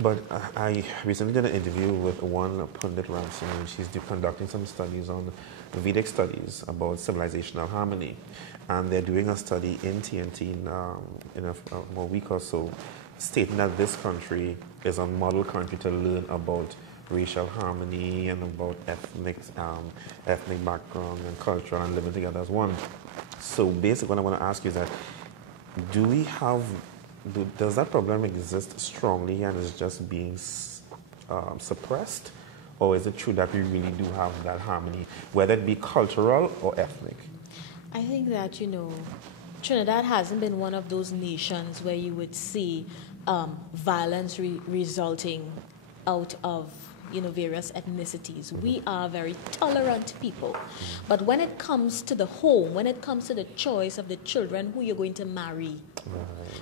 But I recently did an interview with one Pundit Ransom, and she's conducting some studies on Vedic studies about civilizational harmony. And they're doing a study in TNT in a week or so, stating that this country is a model country to learn about racial harmony and about ethnic background and culture and living together as one. So basically what I want to ask you is that, do we have does that problem exist strongly and is just being suppressed? Or is it true that we really do have that harmony, whether it be cultural or ethnic? I think that, Trinidad hasn't been one of those nations where you would see violence resulting out of various ethnicities. We are very tolerant people. But when it comes to the home, when it comes to the choice of the children, who you're going to marry,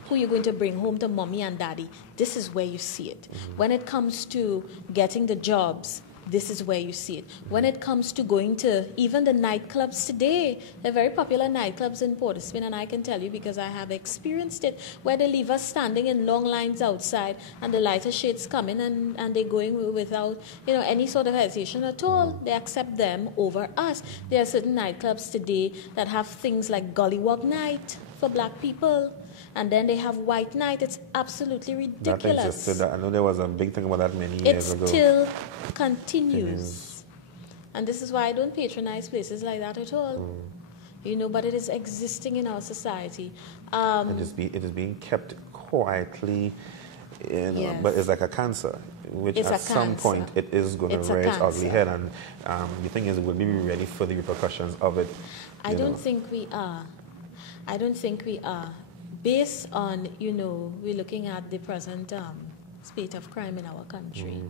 who you're going to bring home to mommy and daddy, this is where you see it. When it comes to getting the jobs, this is where you see it. When it comes to going to even the nightclubs today, they're very popular nightclubs in Port of Spain, and I can tell you because I have experienced it, where they leave us standing in long lines outside and the lighter shades come in and they're going without any sort of hesitation at all. They accept them over us. There are certain nightclubs today that have things like Gollywog night for black people. And then they have white night. It's absolutely ridiculous. That existed. I know there was a big thing about that many years ago. It still continues. And this is why I don't patronize places like that at all. But it is existing in our society. It is being kept quietly, yes. But it's like a cancer, which it's at some point it is going to raise its ugly head. And the thing is, will we be ready for the repercussions of it? I don't think we are. I don't think we are. Based on, we're looking at the present state of crime in our country,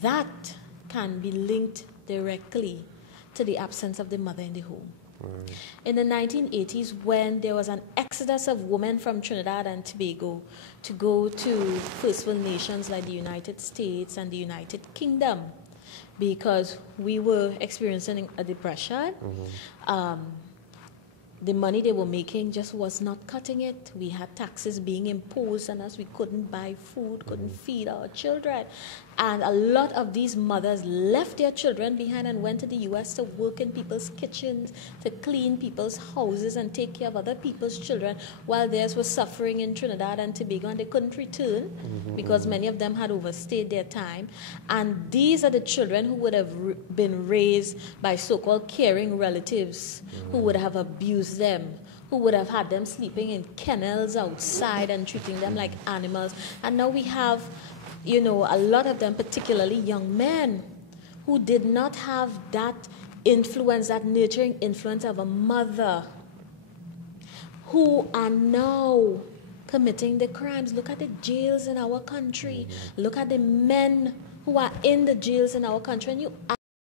that can be linked directly to the absence of the mother in the home. In the 1980s, when there was an exodus of women from Trinidad and Tobago to go to first world nations like the United States and the United Kingdom, because we were experiencing a depression, the money they were making just was not cutting it. We had taxes being imposed on us. We couldn't buy food, couldn't feed our children. And a lot of these mothers left their children behind and went to the U.S. to work in people's kitchens, to clean people's houses and take care of other people's children, while theirs were suffering in Trinidad and Tobago, and they couldn't return because many of them had overstayed their time. And these are the children who would have been raised by so-called caring relatives who would have abused them, who would have had them sleeping in kennels outside and treating them like animals. And now we have a lot of them, particularly young men, who did not have that influence, that nurturing influence of a mother, who are now committing the crimes. Look at the jails in our country. Look at the men who are in the jails in our country. And you